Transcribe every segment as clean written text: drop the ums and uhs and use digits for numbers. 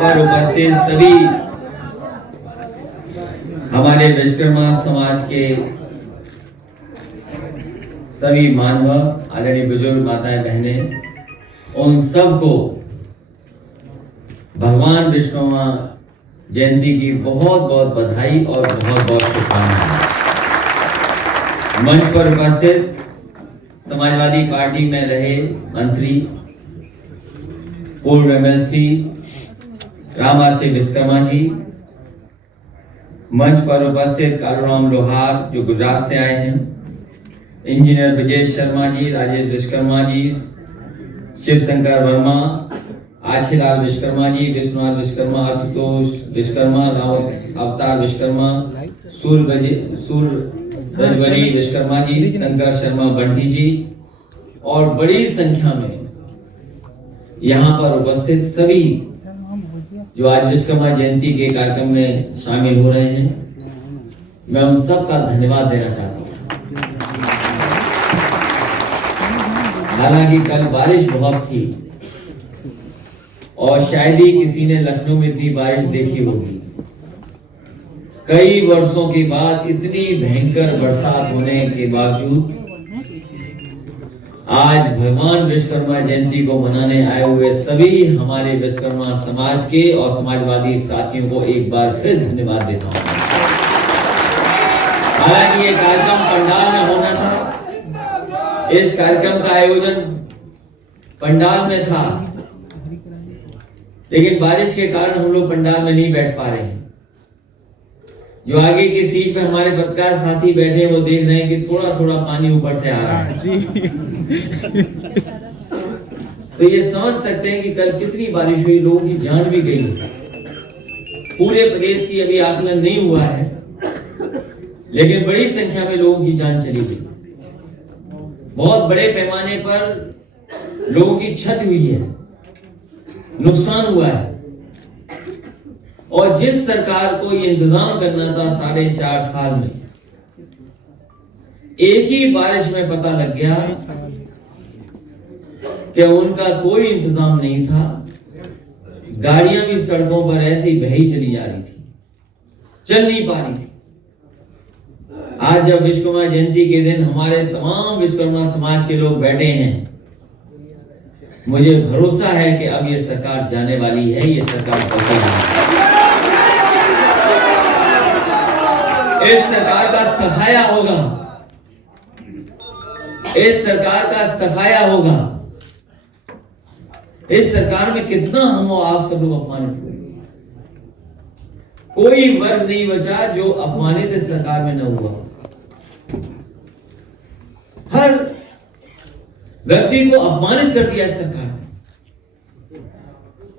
पर उपस्थित सभी हमारे विश्वकर्मा समाज के सभी मानव, आदरणीय बुजुर्ग, माताएं, बहनें, उन सबको भगवान विश्वकर्मा जयंती की बहुत बहुत बधाई और बहुत बहुत शुभकामनाएं। मंच पर उपस्थित समाजवादी पार्टी में रहे मंत्री, पूर्व एमएलसी रामासी विश्वकर्मा जी, मंच पर उपस्थित कालूराम लोहार जो गुजरात से आए हैं, इंजीनियर विजय शर्मा जी, राजेश विश्वकर्मा जी, शिव शंकर वर्मा, आशीलाल विश्वकर्मा जी, विश्वनाथ विश्वकर्मा, आशुतोष विश्वकर्मा, अवतार विश्वकर्मा, सूरजवली विश्वकर्मा जी, शंकर शर्मा बंटी जी और बड़ी संख्या में यहाँ पर उपस्थित सभी जो आज विश्वकर्मा जयंती के कार्यक्रम में शामिल हो रहे हैं, मैं उन सब का धन्यवाद देना चाहता हूँ। हालांकि कल बारिश बहुत थी और शायद ही किसी ने लखनऊ में इतनी बारिश देखी होगी। कई वर्षों के बाद इतनी भयंकर बरसात होने के बावजूद आज भगवान विश्वकर्मा जयंती को मनाने आए हुए सभी हमारे विश्वकर्मा समाज के और समाजवादी साथियों को एक बार फिर धन्यवाद देता हूं। हालांकि ये कार्यक्रम पंडाल में होना था, इस कार्यक्रम का आयोजन पंडाल में था, लेकिन बारिश के कारण हम लोग पंडाल में नहीं बैठ पा रहे हैं। जो आगे की सीट पे हमारे पत्रकार साथी बैठे हैं वो देख रहे हैं कि थोड़ा थोड़ा पानी ऊपर से आ रहा है। तो ये समझ सकते हैं कि कल कितनी बारिश हुई, लोगों की जान भी गई। पूरे प्रदेश की अभी आकलन नहीं हुआ है, लेकिन बड़ी संख्या में लोगों की जान चली गई। बहुत बड़े पैमाने पर लोगों की क्षति हुई है, नुकसान हुआ है। और जिस सरकार को ये इंतजाम करना था 4.5 साल में, एक ही बारिश में पता लग गया कि उनका कोई इंतजाम नहीं था। गाड़ियां भी सड़कों पर ऐसे ही बही चली जा रही थी, चल नहीं पा रही थी। आज जब विश्वकर्मा जयंती के दिन हमारे तमाम विश्वकर्मा समाज के लोग बैठे हैं, मुझे भरोसा है कि अब ये सरकार जाने वाली है, ये सरकार बदलेगी। इस सरकार का सफाया होगा, इस सरकार का सफाया होगा। इस सरकार में कितना हम और आप सब लोग अपमानित हुए, कोई वर्ग नहीं बचा जो अपमानित इस सरकार में न हुआ। हर व्यक्ति को अपमानित कर दिया सरकार ने,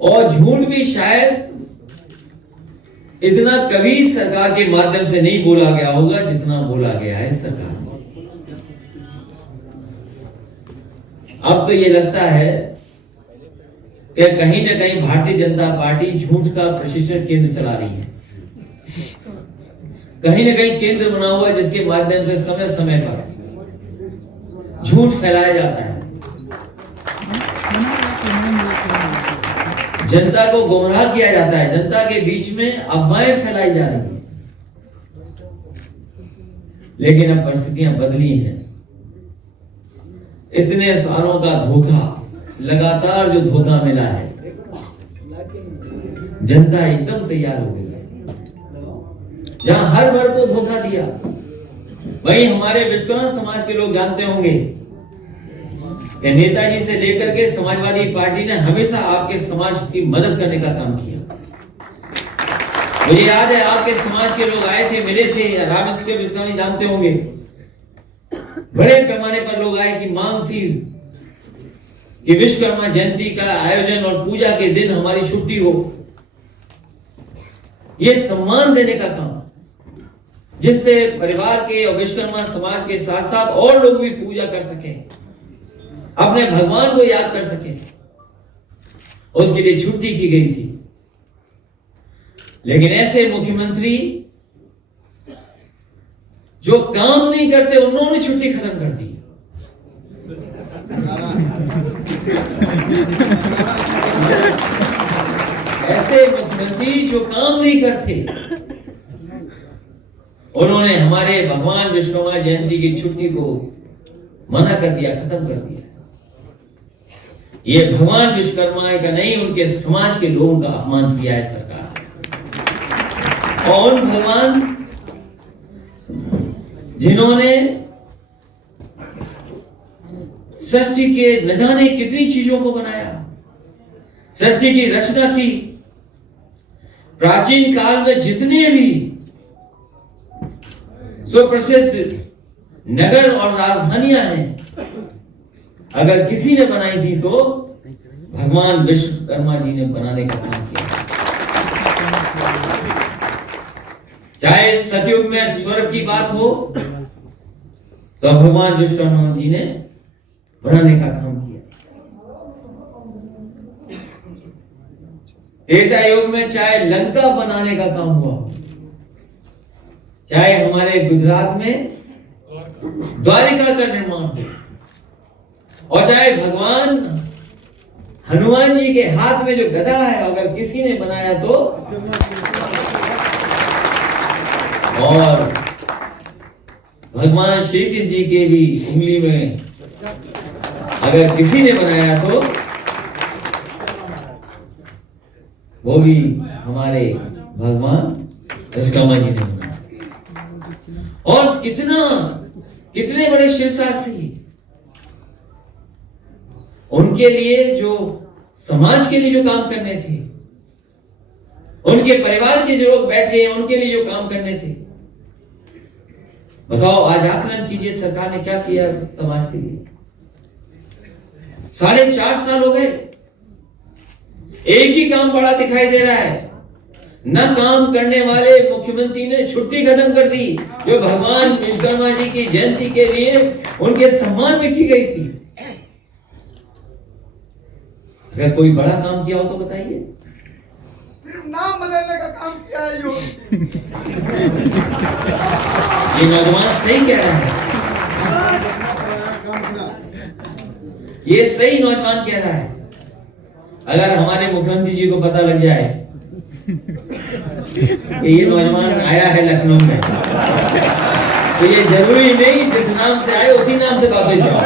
और झूठ भी शायद इतना कभी सरकार के माध्यम से नहीं बोला गया होगा जितना बोला गया है सरकार में। अब तो ये लगता है कि कहीं ना कहीं भारतीय जनता पार्टी झूठ का प्रशिक्षण केंद्र चला रही है। कहीं ना कहीं केंद्र बना हुआ है जिसके माध्यम से समय समय पर झूठ फैलाया जाता है, जनता को गुमराह किया जाता है, जनता के बीच में अफवाहें फैलाई जा रही हैं। लेकिन अब परिस्थितियां बदली हैं। इतने सालों का धोखा, लगातार जो धोखा मिला है, जनता एकदम तैयार हो गई है। जहां हर वर्ग को धोखा दिया, वहीं हमारे विश्वकर्मा समाज के लोग जानते होंगे कि नेताजी से लेकर के समाजवादी पार्टी ने हमेशा आपके समाज की मदद करने का काम किया। मुझे याद है आपके समाज के लोग आए थे, मिले थे, रामेश के विश्वकर्मा जानते होंगे, बड़े पैमाने पर लोग आए कि मांग थी कि विश्वकर्मा जयंती का आयोजन और पूजा के दिन हमारी छुट्टी हो। यह सम्मान देने का काम, जिससे परिवार के और विश्वकर्मा समाज के साथ साथ और लोग भी पूजा कर सकें, अपने भगवान को याद कर सकें, उसके लिए छुट्टी की गई थी। लेकिन ऐसे मुख्यमंत्री जो काम नहीं करते, उन्होंने छुट्टी खत्म कर दी। ऐसे मुख्यमंत्री जो काम नहीं करते, उन्होंने हमारे भगवान विश्वकर्मा जयंती की छुट्टी को मना कर दिया, खत्म कर दिया। ये भगवान विश्वकर्मा का नहीं, उनके समाज के लोगों का अपमान किया है सरकार। और भगवान जिन्होंने सृष्टि के न जाने कितनी चीजों को बनाया, सृष्टि की रचना की, प्राचीन काल में जितने भी सुप्रसिद्ध नगर और राजधानियां हैं, अगर किसी ने बनाई थी तो भगवान विश्वकर्मा जी ने बनाने का काम किया। चाहे सतयुग में स्वर्ग की बात हो तो भगवान विश्वकर्मा जी ने बनाने का काम किया। त्रेता युग में चाहे लंका बनाने का काम हुआ, चाहे हमारे गुजरात में द्वारिका का निर्माण हो, और चाहे भगवान हनुमान जी के हाथ में जो गदा है अगर किसी ने बनाया तो, और भगवान श्री कृष्ण जी के भी उंगली में अगर किसी ने बनाया तो वो भी हमारे भगवान विश्वकर्मा जी ने बनाया। और कितने बड़े शिवशास्त्री, उनके लिए जो समाज के लिए जो काम करने थे, उनके परिवार के जो लोग बैठे हैं उनके लिए जो काम करने थे, बताओ आज आकलन कीजिए सरकार ने क्या किया समाज के लिए। 4.5 साल हो गए, एक ही काम बड़ा दिखाई दे रहा है। न काम करने वाले मुख्यमंत्री ने छुट्टी खत्म कर दी जो भगवान विश्वकर्मा जी की जयंती के लिए उनके सम्मान में की गई थी। अगर कोई बड़ा काम किया हो तो बताइए। सिर्फ नाम बदलने का काम किया है ये नौजवान सही कह रहा है, ये सही नौजवान कह रहा है। अगर हमारे मुख्यमंत्री जी को पता लग जाए कि ये नौजवान आया है लखनऊ में, तो ये जरूरी नहीं जिस नाम से आए उसी नाम से वापस जाओ।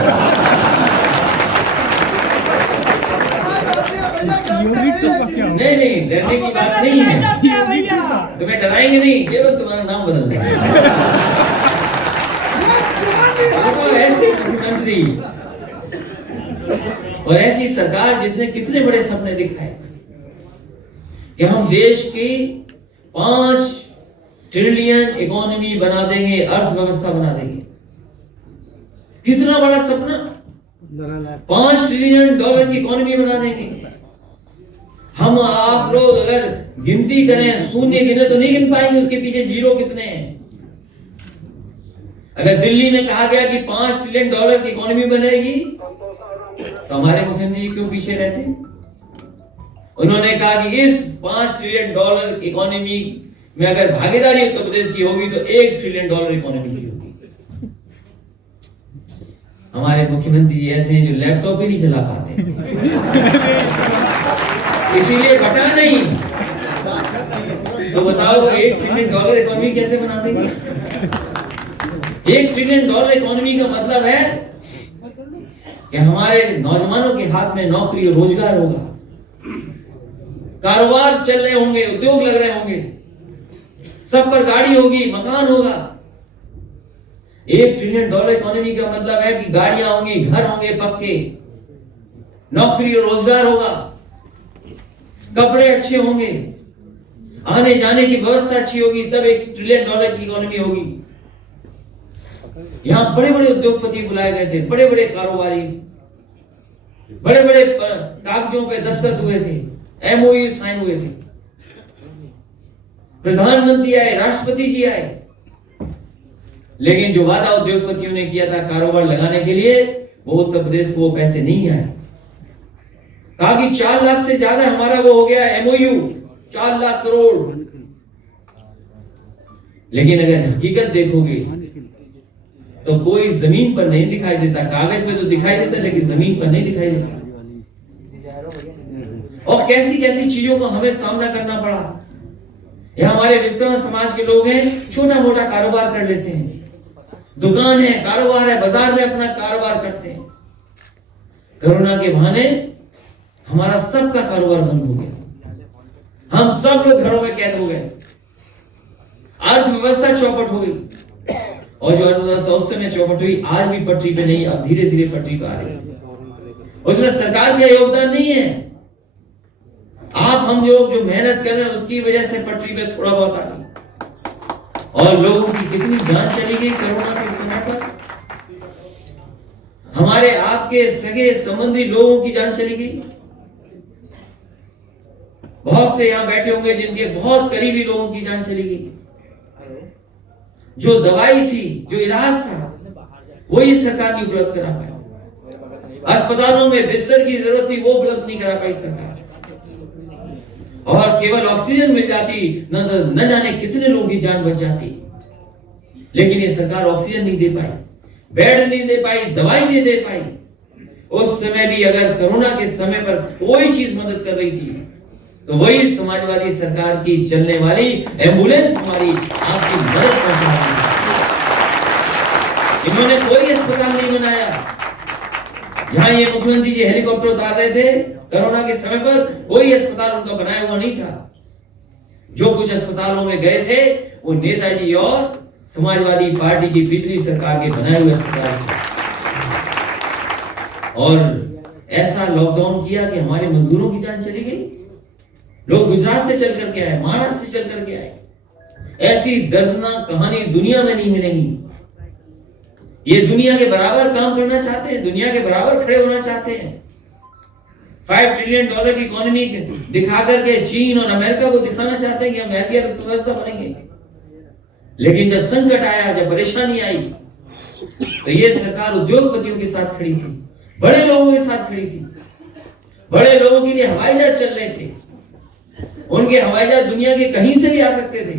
नहीं, डरने की बात नहीं है, तुम्हें डराएंगे नहीं, केवल तुम्हारा नाम बदल देंगे। ऐसे मुख्यमंत्री और ऐसी सरकार जिसने कितने बड़े सपने दिखाए कि हम देश की 5 ट्रिलियन इकोनॉमी बना देंगे, अर्थव्यवस्था बना देंगे। कितना बड़ा सपना, 5 ट्रिलियन डॉलर की इकोनॉमी बना देंगे। हम आप लोग अगर गिनती करें, शून्य गिने तो नहीं गिन पाएंगे उसके पीछे जीरो कितने हैं। अगर दिल्ली में कहा गया कि 5 ट्रिलियन डॉलर की इकोनॉमी बनेगी तो हमारे मुख्यमंत्री क्यों पीछे रहते? उन्होंने कहा कि इस 5 ट्रिलियन डॉलर इकोनॉमी में अगर भागीदारी उत्तर प्रदेश की होगी तो 1 ट्रिलियन डॉलर इकोनॉमी की होगी। हमारे मुख्यमंत्री जी ऐसे हैं जो लैपटॉप ही नहीं चला पाते, इसीलिए बटा नहीं। तो बताओ 1 ट्रिलियन डॉलर इकोनॉमी कैसे बना देंगे? 1 ट्रिलियन डॉलर इकोनॉमी का मतलब है कि हमारे नौजवानों के हाथ में नौकरी और रोजगार होगा, कारोबार चल रहे होंगे, उद्योग लग रहे होंगे, सब पर गाड़ी होगी, मकान होगा। 1 ट्रिलियन डॉलर इकोनॉमी का मतलब है कि गाड़ियां होंगी, घर होंगे पक्के, नौकरी और रोजगार होगा, कपड़े अच्छे होंगे, आने जाने की व्यवस्था अच्छी होगी, तब 1 ट्रिलियन डॉलर की इकोनॉमी होगी। यहां बड़े बड़े उद्योगपति बुलाए गए थे, बड़े बड़े कारोबारी, बड़े बड़े कागजों पे दस्तखत हुए थे, एमओयू साइन हुए थे, प्रधानमंत्री आए, राष्ट्रपति जी आए, लेकिन जो वादा उद्योगपतियों ने किया था कारोबार लगाने के लिए, वो उत्तर प्रदेश को वो पैसे नहीं आए। कहा कि 4 लाख से ज्यादा हमारा वो हो गया एमओयू, 4 लाख करोड़। लेकिन अगर हकीकत देखोगे तो कोई जमीन पर नहीं दिखाई देता। कागज पे तो दिखाई देता लेकिन जमीन पर नहीं दिखाई देता। और कैसी कैसी चीजों का हमें सामना करना पड़ा। यहाँ हमारे विश्वकर्मा समाज के लोग हैं, छोटा मोटा कारोबार कर लेते हैं, दुकान है, कारोबार है, बाजार में अपना कारोबार करते हैं। कोरोना के बहाने हमारा सबका कारोबार बंद हो गया, हम सब लोग घरों में कैद हो गए, अर्थव्यवस्था चौपट हो गई। और जो अर्थव्यवस्था उस समय चौपट हुई आज भी पटरी पे नहीं, अब धीरे धीरे पटरी पे आ रही है। उसमें सरकार का योगदान नहीं है, आप हम लोग जो मेहनत कर रहे हैं उसकी वजह से पटरी पे थोड़ा बहुत आ रही। और लोगों की कितनी जान चली गई कोरोना के समय पर, हमारे आपके सगे संबंधी लोगों की जान चली गई। बहुत से यहां बैठे होंगे जिनके बहुत करीबी लोगों की जान चली गई। जो दवाई थी, जो इलाज था, वो ही सरकार नहीं उपलब्ध करा पाई। अस्पतालों में बिस्तर की जरूरत थी, वो उपलब्ध नहीं करा पाई सरकार। और केवल ऑक्सीजन मिल जाती, न जाने कितने लोगों की जान बच जाती। लेकिन ये सरकार ऑक्सीजन नहीं दे पाई, बेड नहीं दे पाई, दवाई नहीं दे पाई। उस समय भी अगर कोरोना के समय पर कोई चीज मदद कर रही थी तो वही समाजवादी सरकार की चलने वाली एम्बुलेंस हमारी आपकी मदद पहुंचा रही है। इन्होंने कोई अस्पताल नहीं बनाया। जहां ये मुख्यमंत्री जी हेलीकॉप्टर उतार रहे थे कोरोना के समय पर, कोई अस्पताल उनका बनाया हुआ नहीं था। जो कुछ अस्पतालों में गए थे वो नेताजी और समाजवादी पार्टी की पिछली सरकार के बनाए हुए अस्पताल थे। और ऐसा लॉकडाउन किया कि हमारे मजदूरों की जान चली गई। लोग गुजरात से चल करके आए, महाराष्ट्र से चल करके आए। ऐसी दर्दनाक कहानी दुनिया में नहीं मिलेगी। ये दुनिया के बराबर काम करना चाहते हैं, दुनिया के बराबर खड़े होना चाहते हैं। $5 ट्रिलियन की इकोनॉमी दिखा करके चीन और अमेरिका को दिखाना चाहते हैं कि हम ऐसी अर्थव्यवस्था बनेंगे। लेकिन जब संकट आया, जब परेशानी आई, तो ये सरकार उद्योगपतियों के साथ खड़ी थी, बड़े लोगों के साथ खड़ी थी। बड़े लोगों के लिए हवाई जहाज चल रहे थे, उनके हवाई जहाज दुनिया के कहीं से भी आ सकते थे।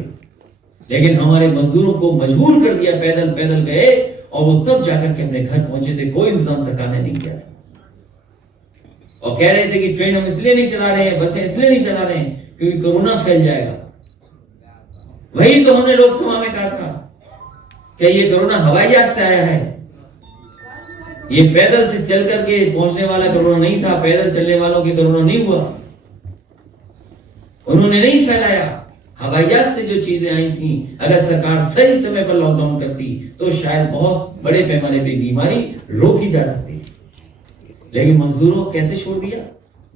लेकिन हमारे मजदूरों को मजबूर कर दिया, पैदल पैदल गए और वो तब जाकर के अपने घर पहुंचे थे। कोई इंतजाम सरकार ने नहीं किया। और कह रहे थे कि ट्रेन हम इसलिए नहीं चला रहे हैं, बसें इसलिए नहीं चला रहे हैं क्योंकि कोरोना फैल जाएगा। वही तो हमने लोकसभा में कहा था कि ये कोरोना हवाई जहाज से आया है, ये पैदल से चल करके पहुंचने वाला कोरोना नहीं था। पैदल चलने वालों के कोरोना नहीं हुआ, उन्होंने नहीं फैलाया। हवाई जहाज से जो चीजें आई थी, अगर सरकार सही समय पर लॉकडाउन करती तो शायद बहुत बड़े पैमाने पे बीमारी रोकी जा सकती। लेकिन मजदूरों को कैसे छोड़ दिया,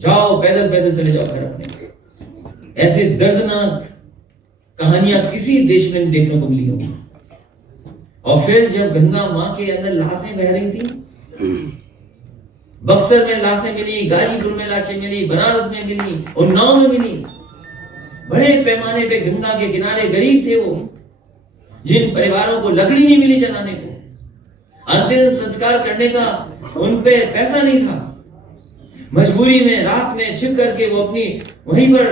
जाओ पैदल पैदल चले जाओ घर अपने। ऐसे दर्दनाक कहानियां किसी देश में देखने को मिली होंगी। और फिर जब गंगा मां के अंदर लाशें बह रही थी, बक्सर में लाशें मिली, गाजीपुर में लाशें मिली, बनारस में मिली, उन्नाव में मिली। बड़े पैमाने पे गंगा के किनारे गरीब थे वो, जिन परिवारों को लकड़ी नहीं मिली जलाने को, अंतिम संस्कार करने का उन पे पैसा नहीं था। मजबूरी में रात में छिप करके वो अपनी वहीं पर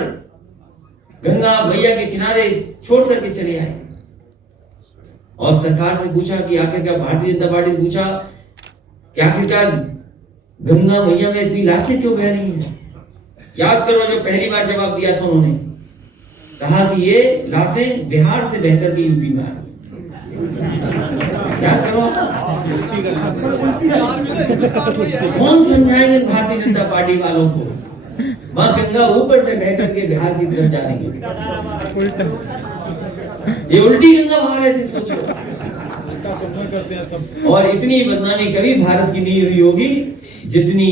गंगा मैया के किनारे छोड़ करके चले आए। और सरकार से पूछा कि आखिरकार, भारतीय जनता पार्टी से पूछा कि आखिरकार गंगा मैया में इतनी लाशें क्यों बह रही हैं। याद करो जो पहली बार जवाब दिया था, उन्होंने कहा कि ये लाशें बिहार से बहकर के यूपी में आ रही। याद करो, कौन समझाएंगे भारतीय जनता पार्टी वालों को, मां गंगा ऊपर से बहकर के बिहार की तरफ जा रही है। ये उल्टी गंगा बहा रहे थे, सोचो। और इतनी बदनामी कभी भारत की नहीं हुई होगी जितनी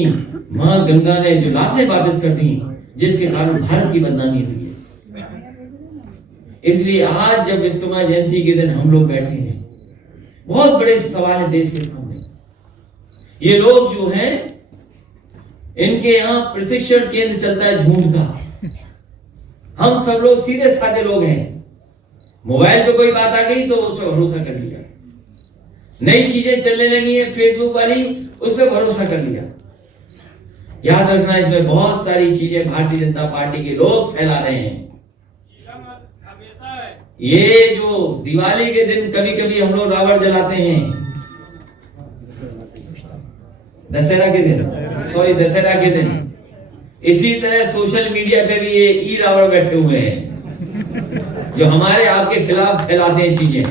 मां गंगा ने जो लाशें वापस कर दी, जिसके कारण भारत की बदनामी हुई है। इसलिए आज जब विश्वकर्मा जयंती के दिन हम लोग बैठे हैं, बहुत बड़े सवाल है देश के सामने। ये लोग जो हैं, इनके यहाँ प्रशिक्षण केंद्र चलता है झूठ का। हम सब लोग सीधे साधे लोग हैं, मोबाइल पे कोई बात आ गई तो उस पर भरोसा कर लिया, नई चीजें चलने लगी है फेसबुक वाली, उस पर भरोसा कर लिया। याद रखना, इसमें बहुत सारी चीजें भारतीय जनता पार्टी के लोग फैला रहे हैं। ये जो दिवाली के दिन कभी कभी हम लोग रावण जलाते हैं, दशहरा के दिन इसी तरह सोशल मीडिया पे भी ये ई रावण बैठे हुए हैं जो हमारे आपके खिलाफ फैलाते हैं चीजें।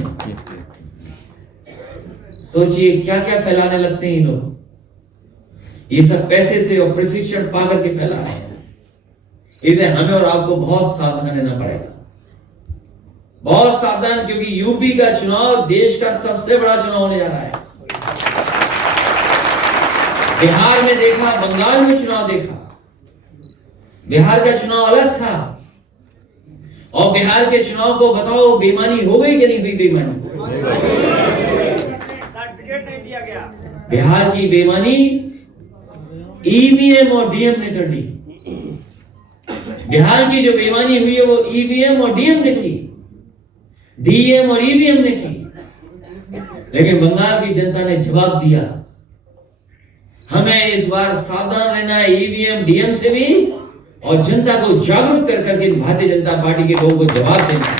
सोचिए क्या क्या फैलाने लगते हैं ये लोग। ये सब पैसे से और प्रशिक्षण पाकर के फैला रहे हैं। इसे हमें और आपको बहुत सावधान रहना पड़ेगा, बहुत सावधान, क्योंकि यूपी का चुनाव देश का सबसे बड़ा चुनाव होने जा रहा है। बिहार में देखा, बंगाल में चुनाव देखा, बिहार का चुनाव अलग था। और बिहार के चुनाव को बताओ बेईमानी हो गई कि नहीं हुई? बेईमानी, बिहार की बेईमानी ईवीएम और डीएम ने कर दी। बिहार की जो बेईमानी हुई है वो ईवीएम और डीएम ने की, डीएम और ईवीएम ने की। लेकिन बंगाल की जनता ने जवाब दिया। हमें इस बार सावधान रहना है ईवीएम डीएम से भी, और जनता को जागरूक कर करके भारतीय जनता पार्टी के लोगों को जवाब देना है।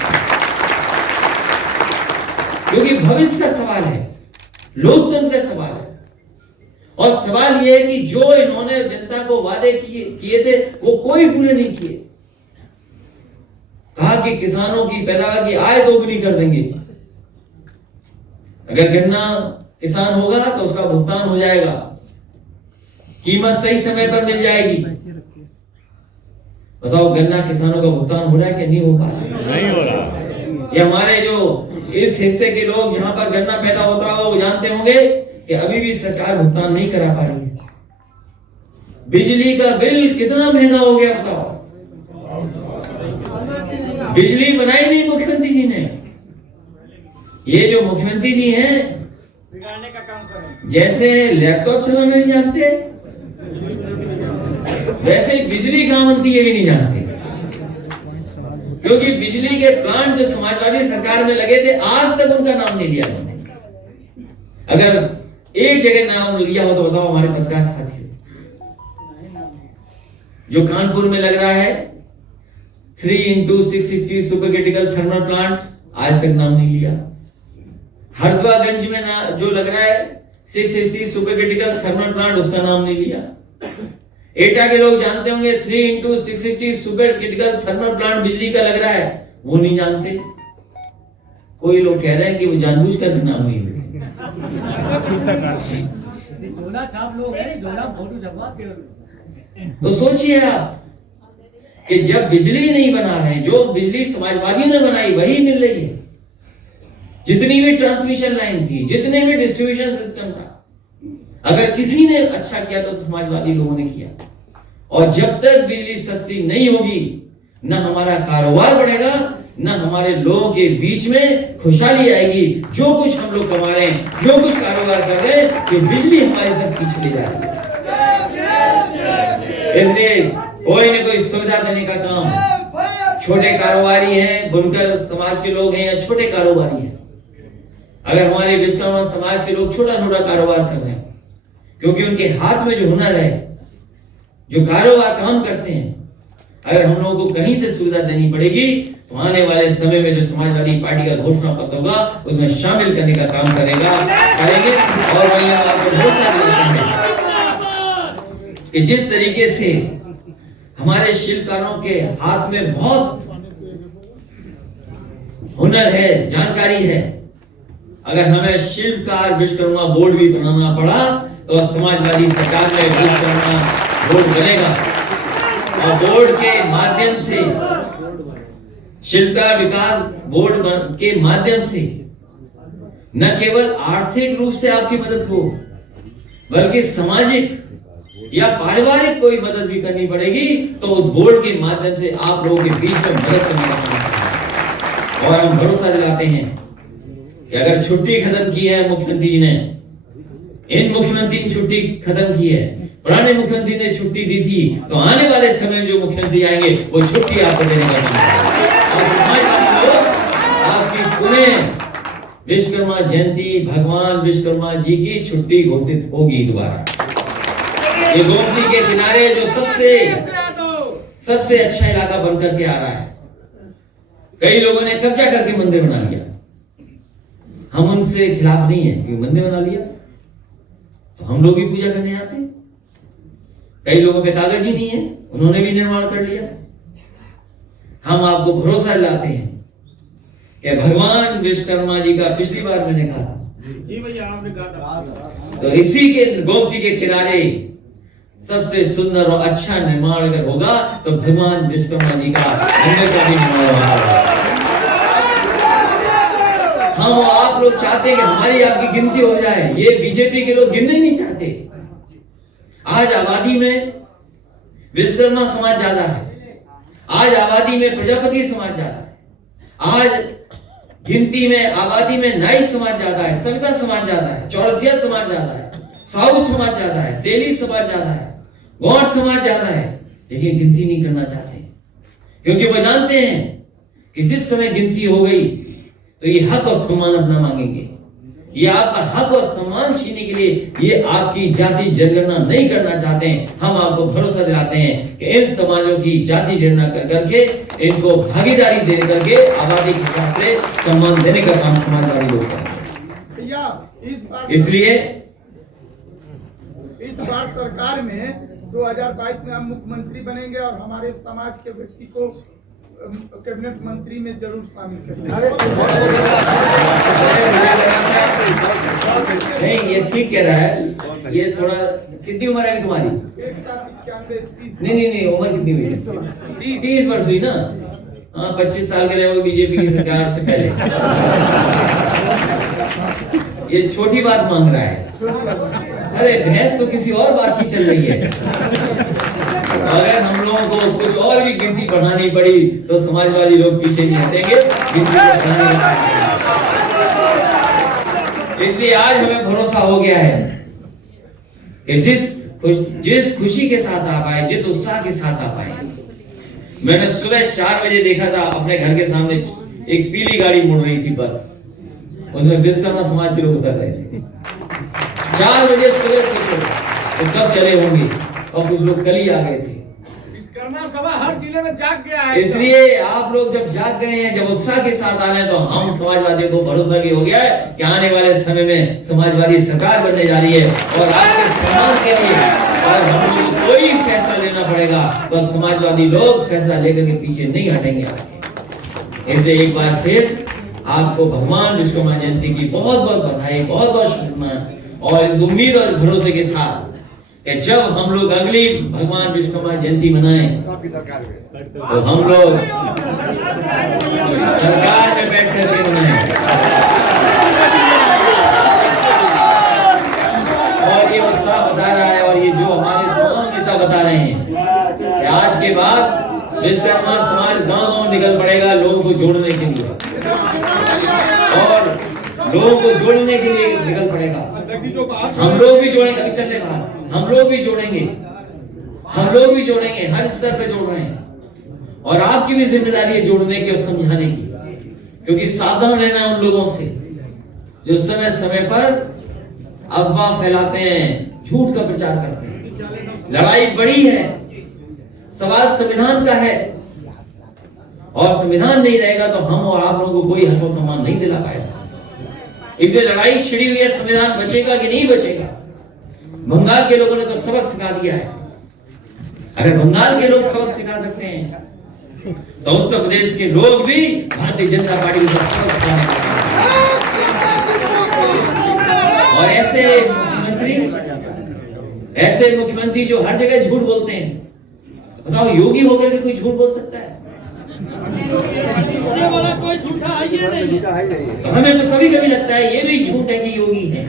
क्योंकि भविष्य का सवाल है, लोकतंत्र का सवाल है। और सवाल यह है कि जो इन्होंने जनता को वादे किए थे वो कोई पूरे नहीं किए। कहा कि किसानों की पैदावार की आय दोगुनी कर देंगे। अगर गन्ना किसान होगा तो उसका भुगतान हो जाएगा, कीमत सही समय पर मिल जाएगी। बताओ गन्ना किसानों का भुगतान हो रहा है कि नहीं हो पा रहा? नहीं हो रहा। ये हमारे जो इस हिस्से के लोग जहां पर गन्ना पैदा होता है वो जानते होंगे कि अभी भी सरकार भुगतान नहीं करा पा रही है। बिजली का बिल कितना महंगा हो गया बताओ। बिजली बनाई नहीं मुख्यमंत्री जी ने। ये जो मुख्यमंत्री जी हैं बिगाड़ने का काम करें। जैसे लैपटॉप चलाना नहीं जानते, वैसे ही बिजली कहां बनती है भी नहीं जानते। क्योंकि बिजली के प्लांट जो समाजवादी सरकार में लगे थे आज तक उनका नाम नहीं लिया उन्होंने। अगर एक जगह नाम लिया हो तो बताओ हमारे पत्रकार साथी जो कानपुर में लग रहा है 3x660 super critical thermal plant, आज तक नाम नहीं लिया। हरद्वागंज में जो लग रहा है 660 सुपर क्रिटिकल थर्मल प्लांट, उसका नाम नहीं लिया। एटा के लोग जानते होंगे 3x660 super critical thermal plant बिजली का लग रहा है, वो नहीं जानते। कोई लोग कह रहे हैं कि वो जानबूझकर भी नाम नहीं लेते। तो सोचिए आप कि जब बिजली नहीं बना रहे, जो बिजली समाजवादियों ने बनाई वही मिल रही है। जितनी भी ट्रांसमिशन लाइन थी, जितने भी डिस्ट्रीब्यूशन सिस्टम था, अगर किसी ने अच्छा किया तो समाजवादी लोगों ने किया। और जब तक बिजली सस्ती नहीं होगी न हमारा कारोबार बढ़ेगा, न हमारे लोगों के बीच में खुशहाली आएगी। जो कुछ हम लोग कमा रहे हैं, जो कुछ कारोबार कर रहे हैं, कि बिजली हमारे साथ पीछे ले जाएगी। इसलिए कोई न कोई सुविधा देने का काम, छोटे कारोबारी हैं, बुनकर समाज के लोग हैं या छोटे कारोबारी हैं, अगर हमारे विश्वकर्मा समाज के लोग छोटा छोटा कारोबार कर रहे हैं, क्योंकि उनके हाथ में जो हुनर है, जो कारोबार काम करते हैं, अगर हम लोगों को कहीं से सुविधा देनी पड़ेगी तो आने वाले समय में जो समाजवादी पार्टी का घोषणा पत्र होगा उसमें शामिल करने का काम करेंगे। और वही आपको भरोसा दिलाते हैं कि जिस तरीके से हमारे शिल्पकारों के हाथ में बहुत हुनर है, जानकारी है, अगर हमें शिल्पकार विश्वकर्मा बोर्ड भी बनाना पड़ा तो समाजवादी सरकार में विश्वकर्मा बोर्ड बनेगा। और बोर्ड के माध्यम से, शिल्पकार विकास बोर्ड के माध्यम से न केवल आर्थिक रूप से आपकी मदद हो, बल्कि सामाजिक या पारिवारिक कोई मदद भी करनी पड़ेगी तो उस बोर्ड के माध्यम से आप लोगों के बीच में मदद करने का काम। और हम भरोसा दिलाते हैं कि अगर छुट्टी खत्म की है मुख्यमंत्री जी ने, इन मुख्यमंत्री ने छुट्टी खत्म की है, पुराने मुख्यमंत्री ने छुट्टी दी थी, तो आने वाले समय में जो मुख्यमंत्री आएंगे वो छुट्टी आपको देने का काम। आपकी पुणे विश्वकर्मा जयंती, भगवान विश्वकर्मा जी की छुट्टी घोषित होगी दोबारा। ये गोमती के किनारे जो सबसे अच्छा इलाका बनकर के आ रहा है, कई लोगों ने कब्जा करके मंदिर बना लिया। हम उनसे खिलाफ नहीं है कि मंदिर बना लिया तो हम लोग भी पूजा करने आते हैं। कई लोगों पे कागज ही नहीं है, उन्होंने भी निर्माण कर लिया। हम आपको भरोसा दिलाते हैं कि भगवान विश्वकर्मा जी का, पिछली बार मैंने कहा जी भैया आपने कहा था, तो इसी के गोमती के किनारे सबसे सुंदर और अच्छा निर्माण अगर होगा तो भगवान विश्वकर्मा जी का मंदिर का भी निर्माण होगा। हम आप लोग चाहते हैं कि हमारी आपकी गिनती हो जाए, ये बीजेपी के लोग गिनना ही नहीं चाहते। आज आबादी में विश्वकर्मा समाज ज्यादा है, आज आबादी में प्रजापति समाज ज्यादा है, आज गिनती में आबादी में नाई समाज ज्यादा है, सविता समाज ज्यादा है, चौरसिया समाज ज्यादा है, साहू समाज ज्यादा है, तेली समाज ज्यादा है, गौड़ समाज ज्यादा है, लेकिन गिनती नहीं करना चाहते, क्योंकि वो जानते हैं कि जिस समय गिनती हो गई तो ये हक और सम्मान अपना मांगेंगे। ये आपका हक और सम्मान छीनने के लिए ये आपकी जाति जनगणना नहीं करना चाहते हैं। हम आपको भरोसा दिलाते हैं कि इन समाजों की जाति जनगणना करके इनको भागीदारी दे करके आबादी के हिसाब से सम्मान देने का काम समाजवादी लोग करेंगे। इसलिए इस बार सरकार में 2022 में हम मुख्यमंत्री बनेंगे और हमारे समाज के व्यक्ति को कैबिनेट मंत्री में जरूर शामिल करेंगे। नहीं, ये ठीक कह रहा है। ये थोड़ा, कितनी उम्र है तुम्हारी? 191 नहीं, उम्र कितनी हुई? 30 वर्ष हुई ना? हाँ, 25 साल के रहे बीजेपी की सरकार से पहले। ये छोटी बात मांग रहा है। अरे भैंस तो किसी और बात की चल रही है। अगर हम लोगों को कुछ और भी गिनती बढ़ानी पड़ी तो समाजवादी लोग पीछे नहीं हटेंगे। इसलिए आज हमें भरोसा हो गया है कि जिस खुशी के साथ आप आए, जिस उत्साह के साथ आप आए। मैंने सुबह 4 बजे देखा था अपने घर के सामने एक पीली गाड़ी मुड़ रही थी, बस उसमें विश्वकर्मा समाज के लोग उतर रहे थे। 4 बजे सुबह से तो कब चले होंगे, और कुछ लोग कल ही आ गए थे। विश्वकर्मा सभा हर जिले में जाग गया है। इसलिए आप लोग जब जाग गए हैं, जब उत्साह के साथ आ रहे हैं, तो हम समाजवादियों को भरोसा भी हो गया है कि आने वाले समय में समाजवादी सरकार बनने जा रही है। और आपके समाज के लिए अगर हम लोग को कोई फैसला लेना पड़ेगा तो समाजवादी लोग फैसला लेकर के पीछे नहीं हटेंगे। इसलिए एक बार फिर आपको भगवान विश्वकर्मा जयंती की बहुत बहुत बधाई, बहुत बहुत शुभकामनाएं, और इस उम्मीद और भरोसे के साथ कि जब हम लोग अगली भगवान विश्वकर्मा जयंती मनाएं तो हम लोग सरकार में बैठ करके मनाएं। और ये उत्साह बता रहा है, और ये जो हमारे दोनों नेता बता रहे हैं कि आज के बाद विश्वकर्मा समाज गांव-गांव निकल पड़ेगा लोगों को जोड़ने के लिए, और लोगों को जोड़ने के लिए निकल पड़ेगा। हम लोग भी जोड़ेंगे, चलने बाहर हम लोग भी जोड़ेंगे, हम लोग भी जोड़ेंगे, हर स्तर पे जोड़ रहे हैं। और आपकी भी जिम्मेदारी है जोड़ने की और समझाने की, क्योंकि सावधान रहना है उन लोगों से जो समय समय पर अफवाह फैलाते हैं, झूठ का प्रचार करते हैं। लड़ाई बड़ी है, सवाल संविधान का है, और संविधान नहीं रहेगा तो हम और आप लोगों को कोई हक और सम्मान नहीं दिला पाएगा। इसलिए लड़ाई छिड़ी हुई है, संविधान बचेगा कि नहीं बचेगा। बंगाल के लोगों ने तो सबक सिखा दिया है। अगर बंगाल के लोग सबक सिखा सकते हैं तो उत्तर प्रदेश के लोग भी भारतीय जनता पार्टी को सबक सिखाने वाले। और ऐसे मुख्यमंत्री जो हर जगह झूठ बोलते हैं, बताओ योगी होकर के कोई झूठ बोल सकता है? इससे बड़ा कोई झूठा है ये नहीं। तो हमें तो कभी कभी लगता है ये भी झूठ है कि योगी है।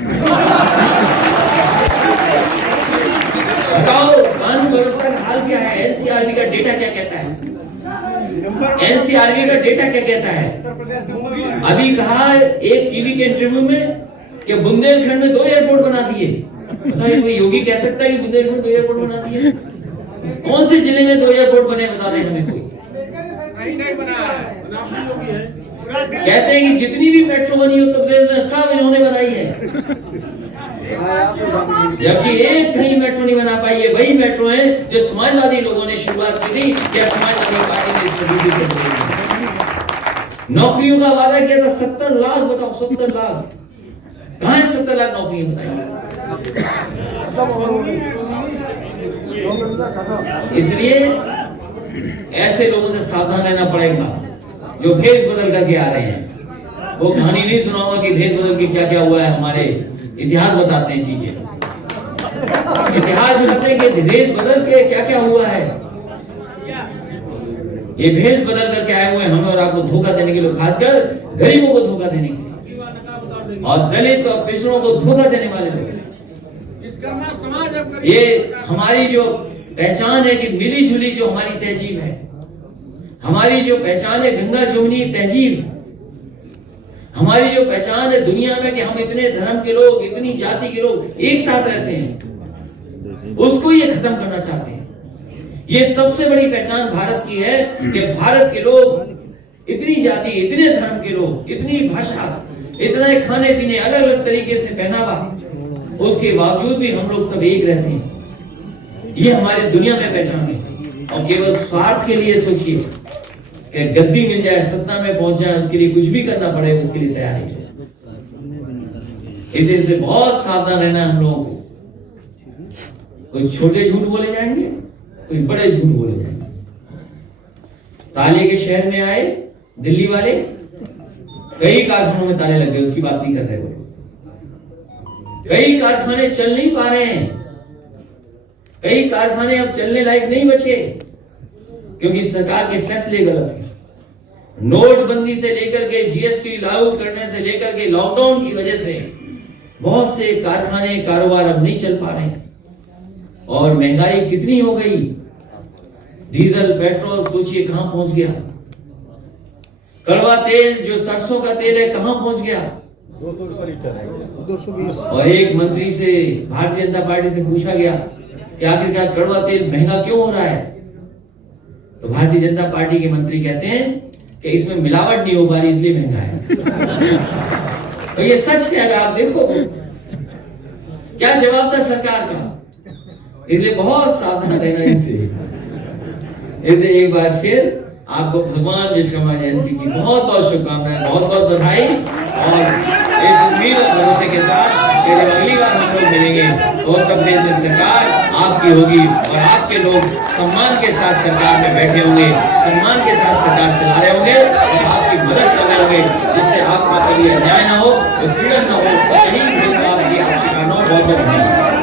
बताओ कानून व्यवस्था का हाल क्या है? एनसीआरबी का डेटा क्या कहता है? एनसीआरबी का डेटा क्या कहता है? अभी कहा एक टीवी के इंटरव्यू में कि बुंदेलखंड में 2 एयरपोर्ट बना दिए। बताइए कोई योगी कह सकता है कि बुंदेलखंड में 2 एयरपोर्ट बना दिए? कौन से जिले में 2 एयरपोर्ट बने, बता दें हमें कोई। नहीं बना है। कहते हैं कि जितनी भी मेट्रो बनी उत्तर प्रदेश में सब इन्होंने बनाई है, जबकि एक कहीं मेट्रो नहीं बना पाई है। वही मेट्रो है जो समाजवादी लोगों ने शुरुआत की थी, या समाजवादी पार्टी ने नौकरियों का वादा किया था 70 लाख। बताओ 70 लाख कहां है? 70 लाख नौकरियां बताइए। इसलिए ऐसे लोगों से सावधान रहना पड़ेगा जो भेष बदल करके आ रहे हैं। वो कहानी नहीं सुनाऊंगा कि भेष बदल के क्या क्या हुआ है, हमारे इतिहास बताते हैं चीजें, इतिहास बताते हैं कि भेष बदल के क्या क्या हुआ है। ये भेष बदल करके आए हुए हमें और आपको धोखा देने के लिए, खासकर गरीबों को धोखा देने के लिए और दलित और पिछड़ों को धोखा देने वाले लोग। विश्वकर्मा समाज ये हमारी जो पहचान है कि मिली जुली जो हमारी तहजीब है, हमारी जो पहचान है गंगा जमुनी तहजीब, हमारी जो पहचान है दुनिया में कि हम इतने धर्म के लोग, इतनी जाति के लोग एक साथ रहते हैं, उसको ये खत्म करना चाहते हैं। ये सबसे बड़ी पहचान भारत की है कि भारत के लोग इतनी जाति, इतने धर्म के लोग, इतनी भाषा, इतने खाने पीने, अलग अलग तरीके से पहनावा, उसके बावजूद भी हम लोग सब एक रहते हैं। ये हमारी दुनिया में पहचान है। और केवल स्वार्थ के लिए सोचिए कि गद्दी मिल जाए, सत्ता में पहुंच जाए, उसके लिए कुछ भी करना पड़े, उसके लिए तैयार है। इससे बहुत सावधान रहना है हम लोगों को। कोई छोटे झूठ बोले जाएंगे, कोई बड़े झूठ बोले जाएंगे। ताले के शहर में आए दिल्ली वाले, कई कारखानों में ताले लग गए, उसकी बात नहीं कर रहे वो। कई कारखाने चल नहीं पा रहे हैं, कई कारखाने अब चलने लायक नहीं बचे क्योंकि सरकार के फैसले गलत हैं। नोटबंदी से लेकर के जीएसटी लागू करने से लेकर के लॉकडाउन की वजह से बहुत से कारखाने, कारोबार अब नहीं चल पा रहे हैं। और महंगाई कितनी हो गई, डीजल पेट्रोल सोचिए कहां पहुंच गया, कड़वा तेल जो सरसों का तेल है कहां पहुंच गया, 200 रुपये लीटर है, 220। और एक मंत्री से, भारतीय जनता पार्टी से पूछा गया कि आखिरकार कड़वा तेल महंगा क्यों हो रहा है, तो भारतीय जनता पार्टी के मंत्री कहते हैं कि इसमें मिलावट नहीं हो पा रही इसलिए महंगा है। तो ये सच है, आप देखो क्या जवाब था सरकार का। इसलिए बहुत सावधान रहना इनसे। इसलिए एक बार फिर आपको भगवान विश्वकर्मा जयंती की बहुत बहुत शुभकामनाएं, बहुत बहुत बधाई। और इस उम्मीद और भरोसे के साथ कि जब अगली बार हम लोग मिलेंगे तो तब देश में सरकार आपकी होगी और आपके लोग सम्मान के साथ सरकार में बैठे होंगे, सम्मान के साथ सरकार चला रहे होंगे और आपकी मदद कर रहे होंगे, जिससे आपका कभी अन्याय ना हो, उत्पीड़न ना हो, कहीं भेदभाव की आप शिकार न हो। बहुत बहुत धन्यवाद।